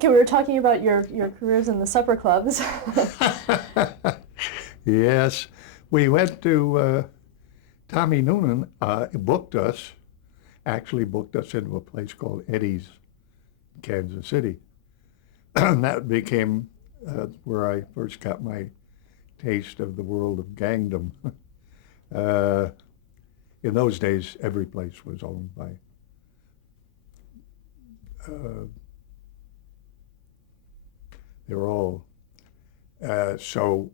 Okay, we were talking about your careers in the supper clubs. Yes, we went to Tommy Noonan booked us, actually booked us into a place called Eddie's, Kansas City. And that became where I first got my taste of the world of gangdom. uh, in those days, every place was owned by. Uh, they were all so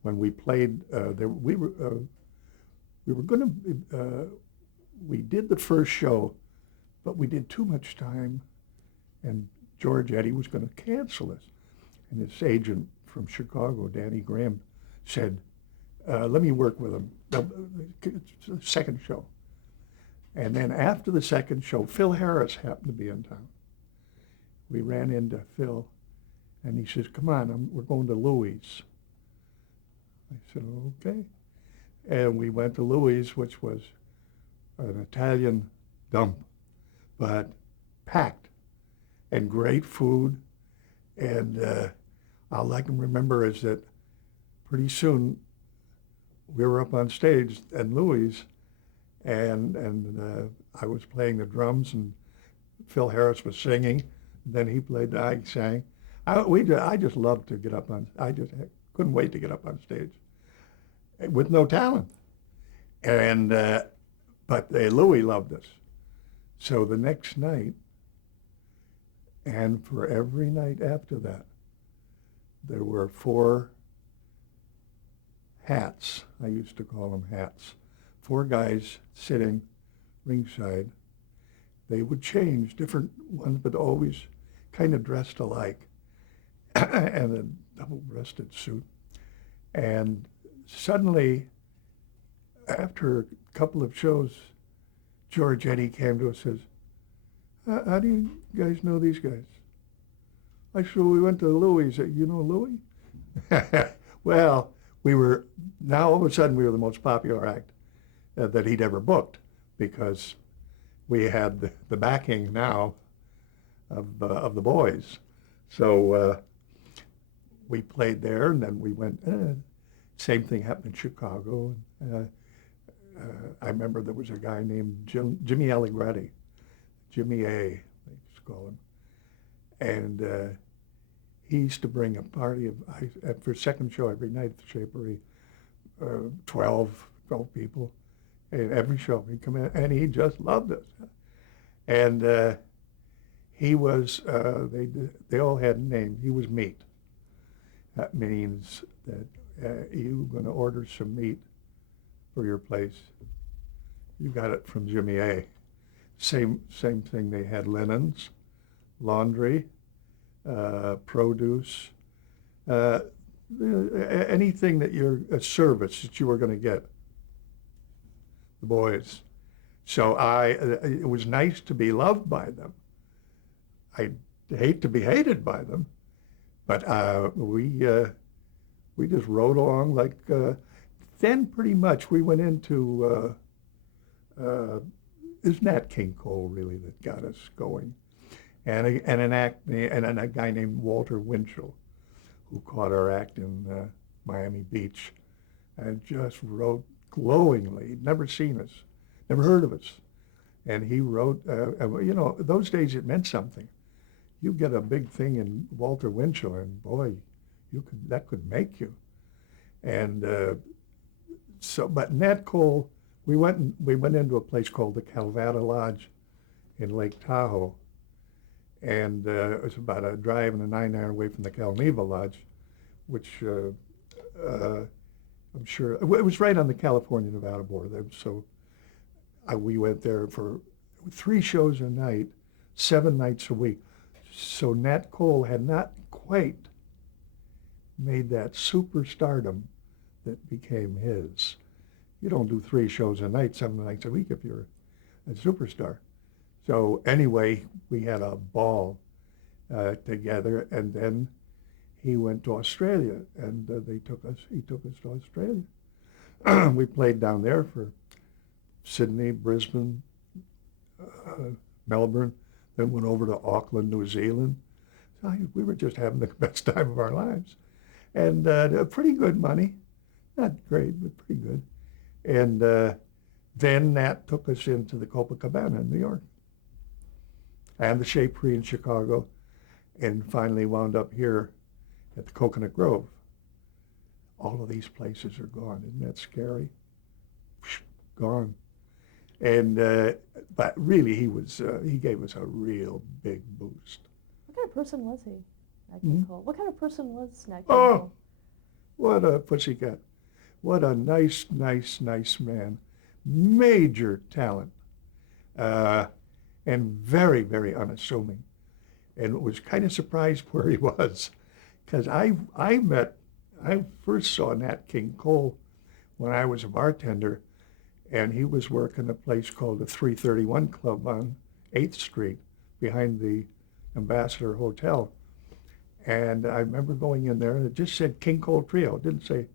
when we played there. We were going to. We did the first show, but we did too much time, and George Eddie was going to cancel us. And his agent from Chicago, Danny Graham, said, "Let me work with him." It's the second show, and then after the second show, Phil Harris happened to be in town. We ran into Phil, and he says, "Come on, we're going to Louis." I said, "Okay." And we went to Louis, which was an Italian dump, but packed and great food. And all I can remember is that pretty soon we were up on stage at Louis, and I was playing the drums, and Phil Harris was singing. Then he played, I sang. I just loved to get up on. I just couldn't wait to get up on stage with no talent. And but Louis loved us. So the next night, and for every night after that, there were four hats. I used to call them hats. Four guys sitting ringside. They would change different ones, but always kind of dressed alike, and a double-breasted suit. And suddenly, after a couple of shows, George Eddie came to us and says, how do you guys know these guys? I said, we went to Louis. You know Louis? Well, now all of a sudden we were the most popular act that he'd ever booked because we had the backing now of the boys. So we played there, and then we went, same thing happened in Chicago. I remember there was a guy named Jimmy Allegretti, Jimmy A, they used to call him. And he used to bring a party for a second show every night at the Shapery, 12 people. And every show he'd come in, and he just loved us. And he was, they all had a name. He was meat. That means that you were going to order some meat for your place. You got it from Jimmy A. Same thing. They had linens, laundry, produce, uh, anything that a service that you were going to get. The boys. So it was nice to be loved by them. I hate to be hated by them, but we just rode along like. Then pretty much we went into. It was Nat King Cole really that got us going, and a guy named Walter Winchell, who caught our act in Miami Beach, and just wrote glowingly. He'd never seen us, never heard of us, and he wrote. Those days it meant something. You get a big thing in Walter Winchell, and boy, that could make you. And but Nat Cole, we went into a place called the Calvada Lodge in Lake Tahoe, and it was about a drive and a 9 hour away from the Calneva Lodge, which I'm sure it was right on the California-Nevada border. So we went there for 3 shows a night, 7 nights a week. So Nat Cole had not quite made that superstardom that became his. You don't do 3 shows a night, 7 nights a week if you're a superstar. So anyway, we had a ball together, and then he went to Australia, and he took us to Australia. We played down there for Sydney, Brisbane, Melbourne, then went over to Auckland, New Zealand. We were just having the best time of our lives. And pretty good money. Not great, but pretty good. And then Nat took us into the Copacabana in New York and the Shapery in Chicago, and finally wound up here at the Coconut Grove. All of these places are gone. Isn't that scary? Gone. And but really, he gave us a real big boost. What kind of person was he, Nat King Cole? What kind of person was Nat King Oh, Cole? what a pussycat! What a nice man. Major talent, and very, very unassuming. And was kind of surprised where he was, because I first saw Nat King Cole when I was a bartender, and he was working a place called the 331 Club on 8th Street behind the Ambassador Hotel. And I remember going in there, and it just said King Cole Trio. It didn't say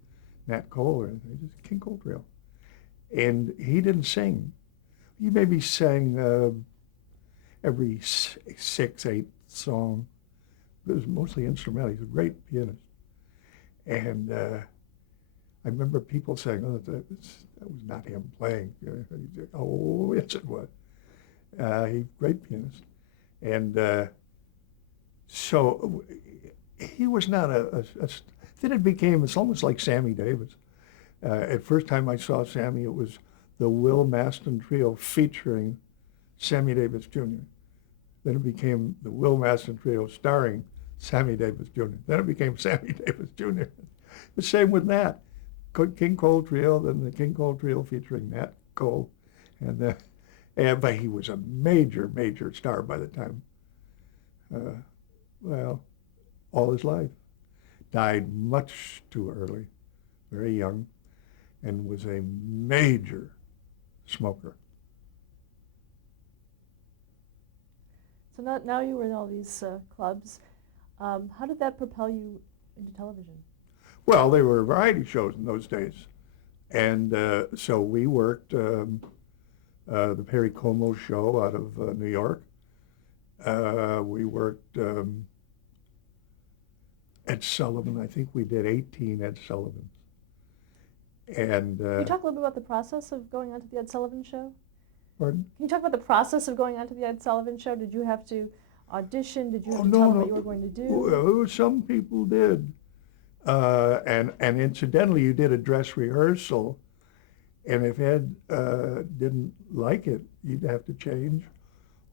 Nat Cole or anything, it just King Cole Trio. And he didn't sing. He maybe sang every 6, 8 song. It was mostly instrumental. He's a great pianist. And I remember people saying, "Oh, that was not him playing." Oh, yes, it was. He's a great pianist. And so he was not then it became, it's almost like Sammy Davis. At first time I saw Sammy, it was the Will Maston Trio featuring Sammy Davis Jr. Then it became the Will Maston Trio starring Sammy Davis Jr. Then it became Sammy Davis Jr. The same with Nat. King Cole Trio, then the King Cole Trio featuring Nat Cole. But he was a major star by the time, all his life. Died much too early, very young, and was a major smoker. So now you were in all these clubs. How did that propel you into television? Well, they were variety shows in those days. And so we worked the Perry Como show out of New York. We worked Ed Sullivan. I think we did 18 Ed Sullivans. And Can you talk a little bit about the process of going onto the Ed Sullivan Show? pardon? Can you talk about the process of going onto the Ed Sullivan Show? Did you have to audition? Did you have to no, tell them no. what you were going to do? Well, some people did. And incidentally, you did a dress rehearsal, and if Ed didn't like it, you'd have to change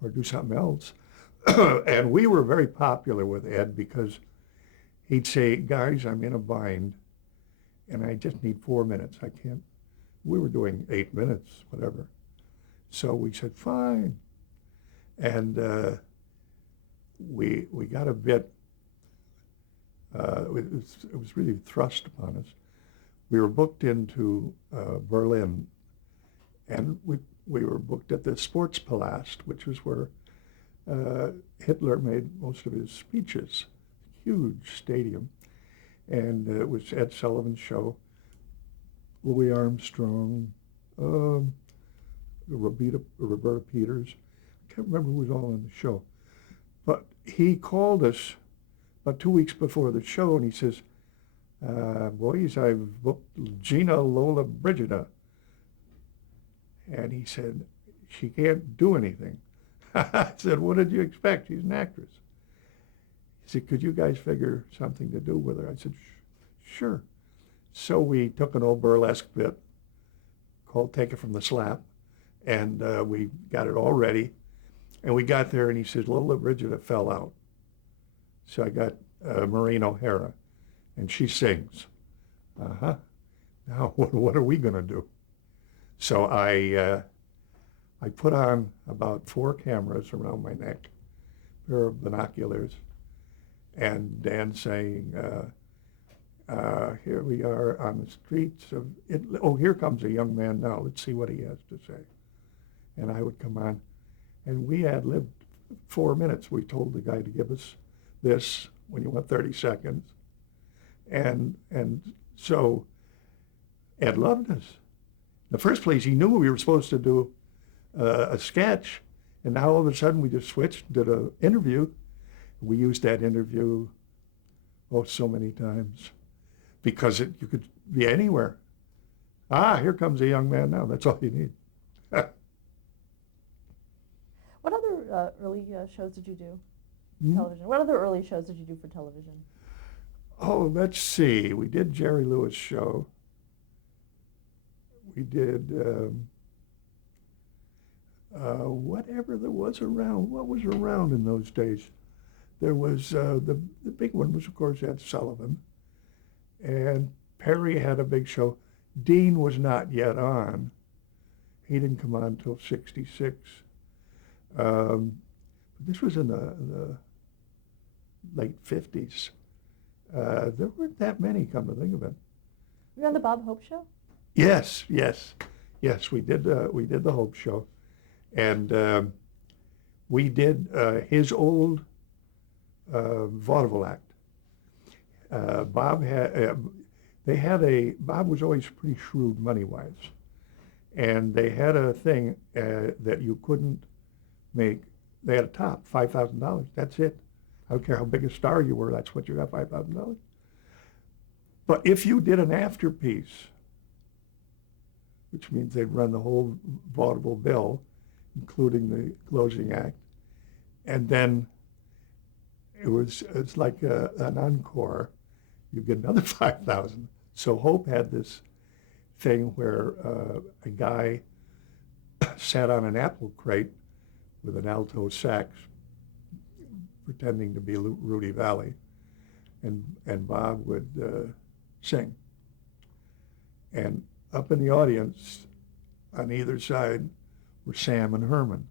or do something else. And we were very popular with Ed because he'd say, "Guys, I'm in a bind, and I just need 4 minutes. I can't." We were doing 8 minutes, whatever. So we said, "Fine." And we got a bit. It was really thrust upon us. We were booked into Berlin, and we were booked at the Sportspalast, which was where Hitler made most of his speeches. Huge stadium. And it was Ed Sullivan's show, Louis Armstrong, Roberta Peters. I can't remember who was all on the show. But he called us about 2 weeks before the show, and he says, "Boys, I've booked Gina Lollobrigida." And he said, "She can't do anything." I said, "What did you expect? She's an actress." He said, "Could you guys figure something to do with her?" I said, "Sure." So we took an old burlesque bit called Take It From the Slap, and we got it all ready. And we got there, and he says, "Lollobrigida fell out." So I got Maureen O'Hara, and she sings. Now what are we going to do? So I put on about 4 cameras around my neck, a pair of binoculars, and Dan saying, "Here we are on the streets of Italy. Oh, here comes a young man now. Let's see what he has to say." And I would come on, and we had lived 4 minutes. We told the guy to give us this when you want 30 seconds. And so Ed loved us. In the first place, he knew we were supposed to do a sketch, and now all of a sudden we just switched, did an interview. We used that interview, oh, so many times, because you could be anywhere. Ah, here comes a young man now. That's all you need. What other early shows did you do for Hmm? television? What other early shows did you do for television? Oh, let's see. We did Jerry Lewis show. We did whatever there was around. What was around in those days? There was the big one was, of course, Ed Sullivan, and Perry had a big show. Dean was not yet on. He didn't come on until '66. But this was in the late '50s. There weren't that many, come to think of it. Were you on the Bob Hope Show? Yes, yes, yes. We did the Hope Show, and we did his old vaudeville act. Bob had Bob was always pretty shrewd money wise, and they had a thing that you couldn't make. They had a top $5,000. That's it. I don't care how big a star you were. That's what you got, $5,000. But if you did an afterpiece, which means they'd run the whole vaudeville bill, including the closing act, and then it's like an encore. You get another 5,000. So Hope had this thing where a guy sat on an apple crate with an alto sax, pretending to be Rudy Valley, and Bob would sing. And up in the audience, on either side, were Sam and Herman.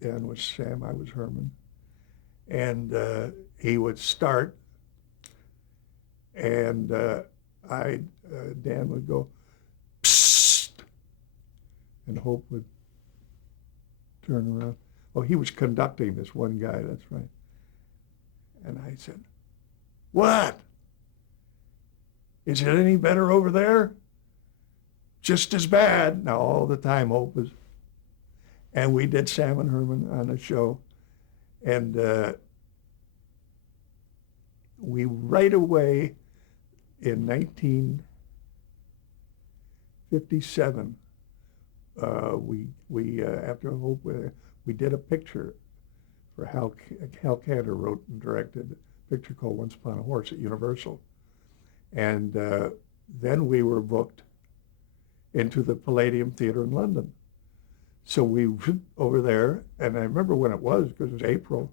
Dan was Sam, I was Herman. And he would start, and Dan would go, psst, and Hope would turn around. Oh, he was conducting this one guy, that's right. And I said, what? Is it any better over there? Just as bad. Now, all the time, Hope was. And we did Sam and Herman on a show. And we right away in 1957, we after Hope, we did a picture for Hal Cantor wrote and directed a picture called Once Upon a Horse at Universal. And then we were booked into the Palladium Theatre in London. So we went over there, and I remember when it was, because it was April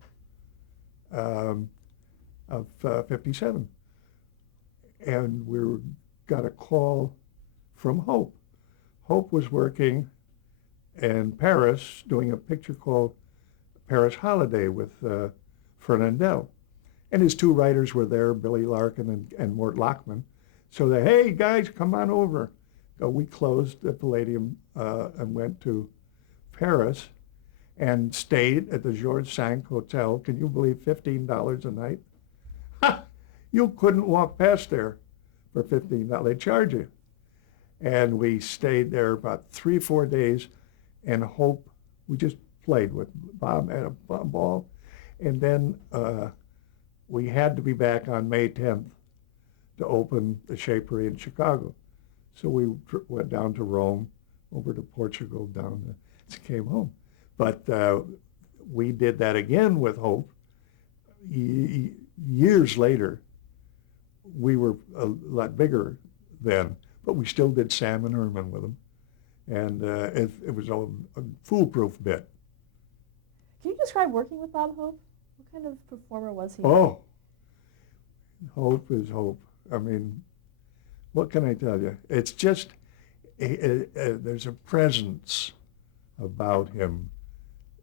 of '57. And got a call from Hope. Hope was working in Paris doing a picture called Paris Holiday with Fernandel. And his two writers were there, Billy Larkin and Mort Lachman. So they, hey guys, come on over. So we closed the Palladium and went to Paris and stayed at the Georges V Hotel. Can you believe $15 a night? You couldn't walk past there for $15. They'd charge you. And we stayed there about 3 or 4 days, and Hope, we just played with Bob at a ball. And then we had to be back on May 10th to open the Shapery in Chicago. So we went down to Rome, over to Portugal, down to, came home. But we did that again with Hope. Years later, we were a lot bigger then, but we still did Sam and Herman with them. And it was a foolproof bit. Can you describe working with Bob Hope? What kind of performer was he? Oh, Hope is Hope. I mean, what can I tell you? It's just, there's a presence about him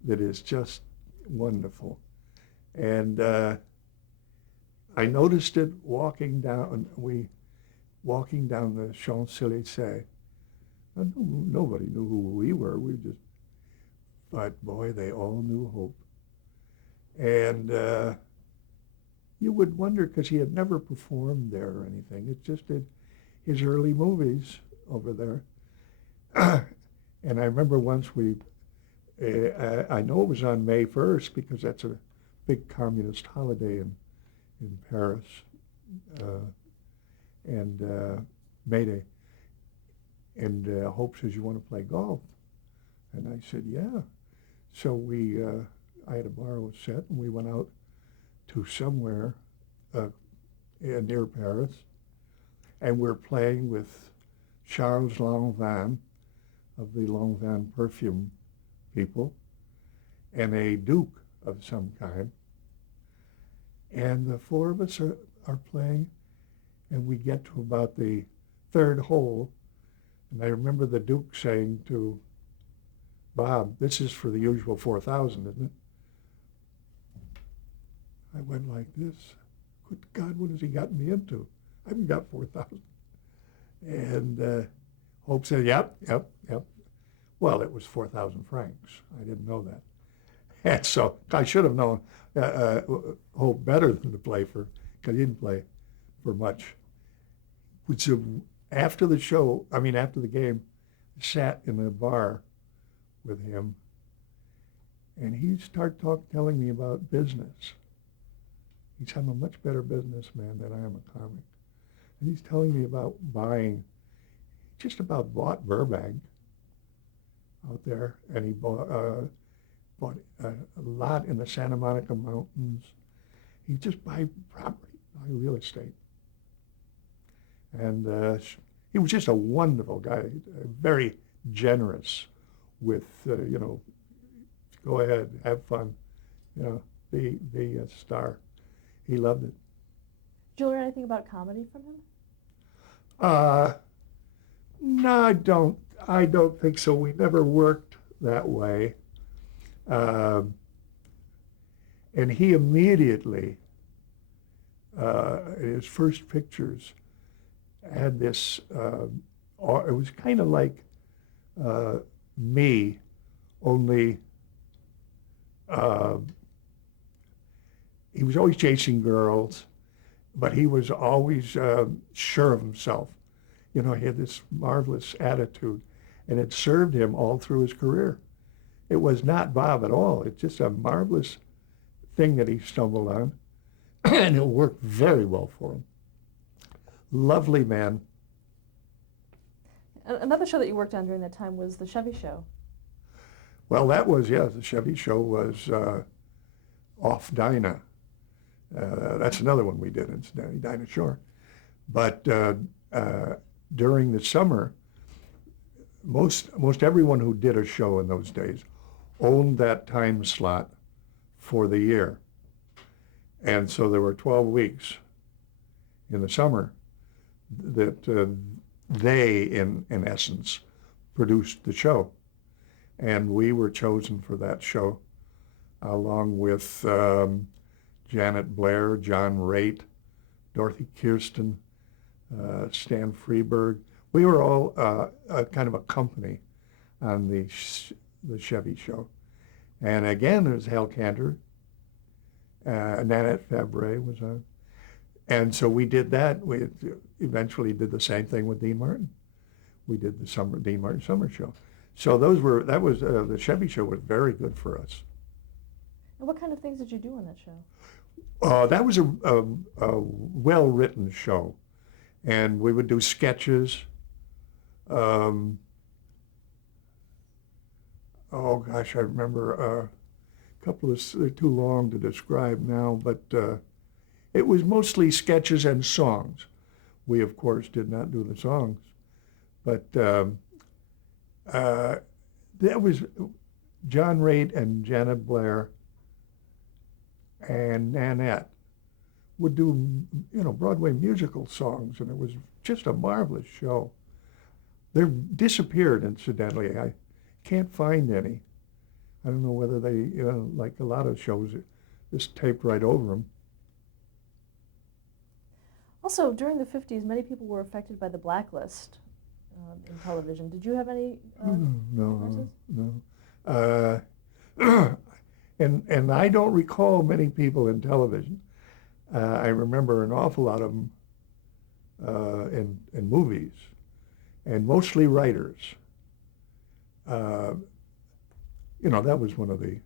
that is just wonderful. And I noticed it walking down the Champs-Élysées. Nobody knew who we were. But boy, they all knew Hope. And you would wonder, because he had never performed there or anything. It's just his early movies over there. And I remember once I know it was on May 1st, because that's a big communist holiday in Paris, and May Day. And Hope says, "You want to play golf?" And I said, "Yeah." So I had to borrow a set, and we went out to somewhere near Paris, and we're playing with Charles Lanvin of the Lanvin perfume people, and a Duke of some kind. And the four of us are playing, and we get to about the third hole, and I remember the Duke saying to Bob, "This is for the usual 4,000, isn't it?" I went like this. Good God, what has he gotten me into? I haven't got 4,000. And Hope said, "Yep, yep, yep." Well, it was 4,000 francs. I didn't know that. And so I should have known Hope better than to play for, because he didn't play for much. Which after the show, after the game, I sat in a bar with him, and he started telling me about business. He said, "I'm a much better businessman than I am a comic." And he's telling me about just about bought Burbank out there, and he bought a lot in the Santa Monica Mountains. He just buy property, buy real estate. And he was just a wonderful guy, very generous with, go ahead, have fun, be a star. He loved it. Did you learn anything about comedy from him? No, I don't think so. We never worked that way. And he immediately, his first pictures had this, it was kind of like me, only he was always chasing girls, but he was always sure of himself. He had this marvelous attitude, and it served him all through his career. It was not Bob at all. It's just a marvelous thing that he stumbled on, and it worked very well for him. Lovely man. Another show that you worked on during that time was The Chevy Show. Well, that was, the Chevy Show was off Dinah. That's another one we did, incidentally, Dinah Shore. But during the summer, most everyone who did a show in those days owned that time slot for the year. And so there were 12 weeks in the summer that they, in essence, produced the show. And we were chosen for that show, along with Janet Blair, John Raitt, Dorothy Kirsten, Stan Freberg. We were all kind of a company on the Chevy Show. And again, there was Hal Cantor, Nanette Fabray was on. And so we did that. We eventually did the same thing with Dean Martin. We did the Dean Martin Summer Show. So the Chevy Show was very good for us. And what kind of things did you do on that show? That was a well-written show. And we would do sketches. Oh gosh, I remember a couple of, they're too long to describe now, but it was mostly sketches and songs. We, of course, did not do the songs, but that was John Raitt and Janet Blair and Nanette would do, Broadway musical songs, and it was just a marvelous show. They've disappeared, incidentally. I can't find any. I don't know whether they, like a lot of shows, just taped right over them. Also, during the 50s, many people were affected by the blacklist in television. Did you have any No. And I don't recall many people in television. I remember an awful lot of them in movies, and mostly writers. That was one of the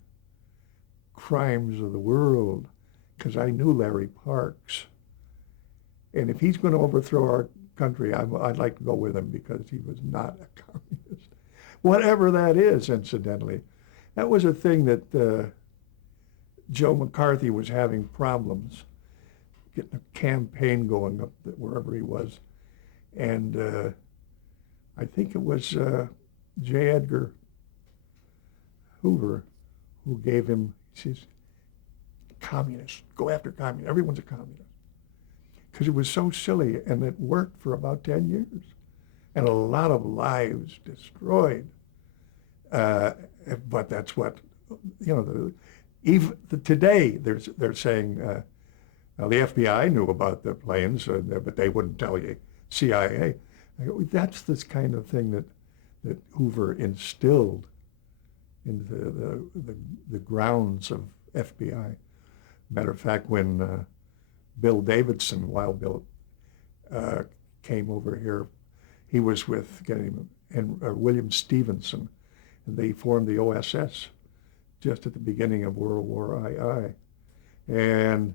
crimes of the world, because I knew Larry Parks. And if he's going to overthrow our country, I'd like to go with him because he was not a communist. Whatever that is, incidentally. That was a thing that Joe McCarthy was having problems getting a campaign going up wherever he was. And I think it was J. Edgar Hoover who gave him, he says, communist, go after communists. Everyone's a communist. Because it was so silly, and it worked for about 10 years. And a lot of lives destroyed. But that's what, today they're saying, now the FBI knew about the planes, but they wouldn't tell you. CIA. That's this kind of thing that Hoover instilled into the grounds of FBI. Matter of fact, when Bill Davidson, Wild Bill, came over here, he was with William Stevenson, and they formed the OSS just at the beginning of World War II. And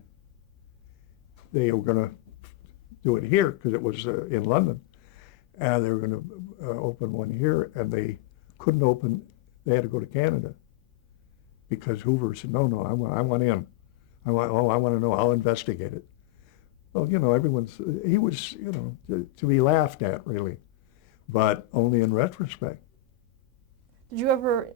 they were going to do it here because it was in London. And they were going to open one here, and they couldn't open, they had to go to Canada because Hoover said, no, I want in. I want to know, I'll investigate it. Well, he was, to be laughed at, really, but only in retrospect. Did you ever,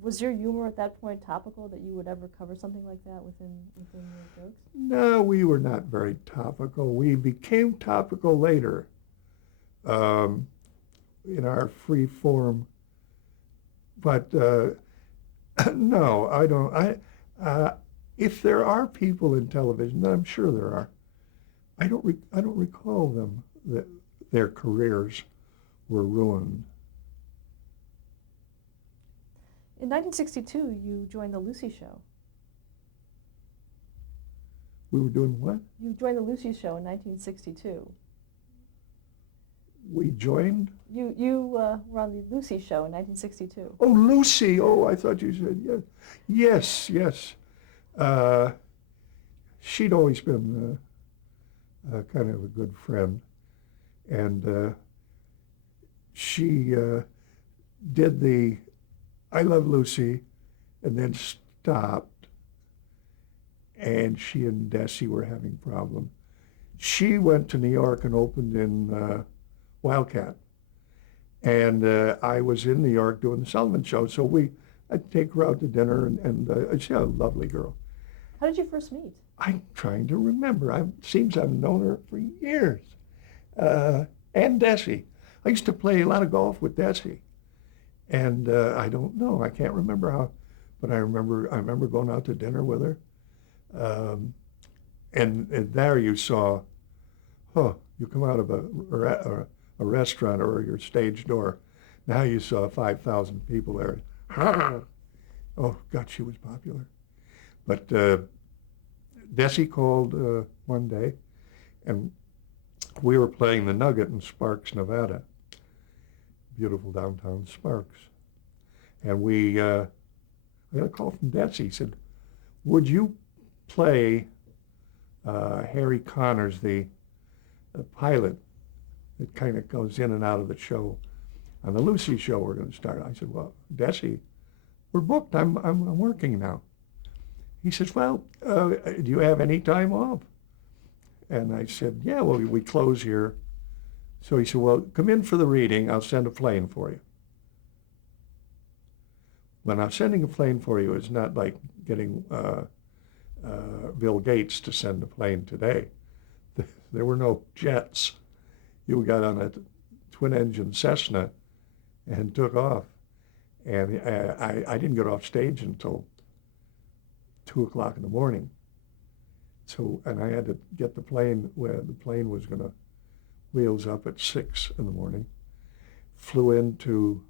was your humor at that point topical, that you would ever cover something like that within your jokes? No, we were not very topical. We became topical later in our free form. But no, I don't. If there are people in television, I'm sure there are, I don't recall them that their careers were ruined. In 1962, you joined the Lucy Show. We were doing what? You joined the Lucy Show in 1962. We joined? You were on the Lucy Show in 1962. Oh, Lucy. Oh, I thought you said yes. Yes. She'd always been kind of a good friend. And she did the I Love Lucy and then stopped. And she and Desi were having problems. She went to New York and opened in Wildcat. And I was in New York doing the Sullivan Show. So I'd take her out to dinner, and she's a lovely girl. How did you first meet? I'm trying to remember. It seems I've known her for years. And Desi. I used to play a lot of golf with Desi. And I don't know. I can't remember how, but I remember going out to dinner with her. And there you saw, you come out of a restaurant or your stage door. Now you saw 5,000 people there. Oh, God, she was popular. But Desi called one day, and we were playing the Nugget in Sparks, Nevada. Beautiful downtown Sparks. And we got a call from Desi. He said, would you play Harry Connors, the pilot that kind of goes in and out of the show? On the Lucy Show we're going to start. I said, well, Desi, we're booked. I'm working now. He says, well, do you have any time off? And I said, yeah, well, we close here. So he said, well, come in for the reading. I'll send a plane for you. When I'm sending a plane for you, it's not like getting Bill Gates to send a plane today. There were no jets. You got on a twin-engine Cessna and took off. And I didn't get off stage until 2 o'clock in the morning. So, and I had to get the plane where the plane was going to wheels up at 6 in the morning. Flew into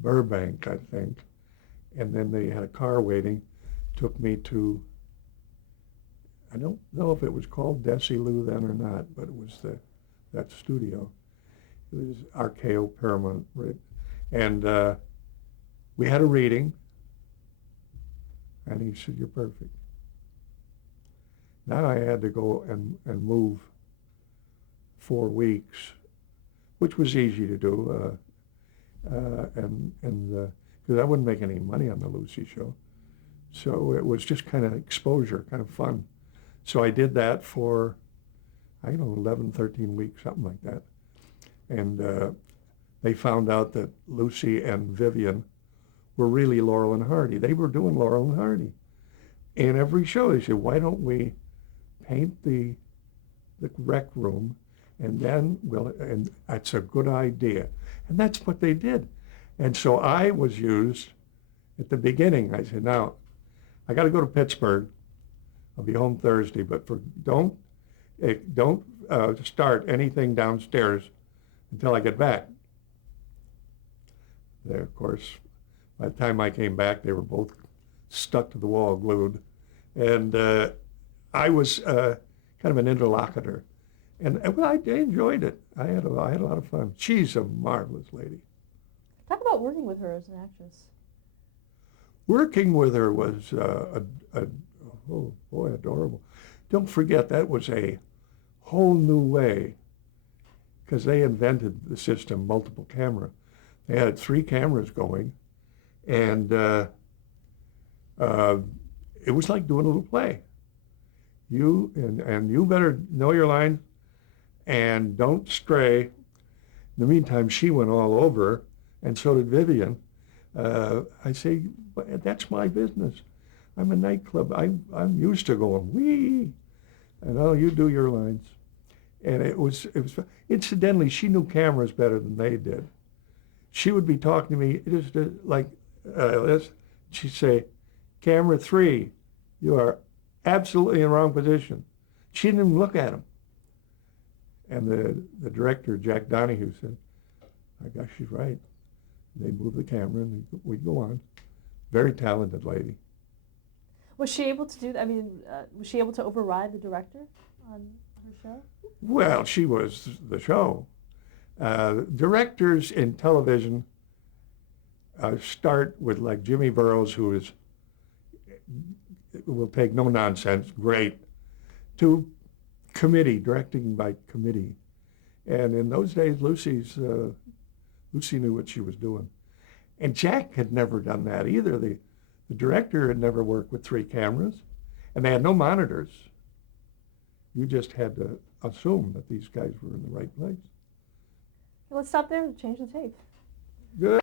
Burbank, I think, and then they had a car waiting. Took me to, I don't know if it was called Desilu then or not, but it was that studio. It was RKO Paramount, right? And we had a reading. And he said, "You're perfect." Then I had to go and move 4 weeks, which was easy to do, and because I wouldn't make any money on the Lucy show. So it was just kind of exposure, kind of fun. So I did that for, I don't know, 11, 13 weeks, something like that. And they found out that Lucy and Vivian were really Laurel and Hardy. They were doing Laurel and Hardy. In every show, they said, "Why don't we paint the rec room, and then and that's a good idea." And that's what they did. And so I was used at the beginning. I said, "Now, I got to go to Pittsburgh. I'll be home Thursday, but don't start anything downstairs until I get back." There, of course, by the time I came back, they were both stuck to the wall, glued, and I was kind of an interlocutor, and I enjoyed it. I had a lot of fun. She's a marvelous lady. Talk about working with her as an actress. Working with her was, oh boy, adorable. Don't forget, that was a whole new way, because they invented the system, multiple camera. They had 3 cameras going, and it was like doing a little play. And you better know your line, and don't stray. In the meantime, she went all over, and so did Vivian. I say, "That's my business. I'm a nightclub. I'm used to going wee, and oh, you do your lines." And it was incidentally, she knew cameras better than they did. She would be talking to me just like this. She'd say, "Camera 3, you are absolutely in the wrong position." She didn't even look at him. And the director, Jack Donahue, said, "I guess she's right." They moved the camera and we'd go on. Very talented lady. Was she able to do that? I mean, was she able to override the director on her show? Well, she was the show. Directors in television start with like Jimmy Burrows, who will take no nonsense, great, to committee, directing by committee. And in those days, Lucy knew what she was doing. And Jack had never done that either. The director had never worked with 3 cameras, and they had no monitors. You just had to assume that these guys were in the right place. Let's stop there and change the tape. Good.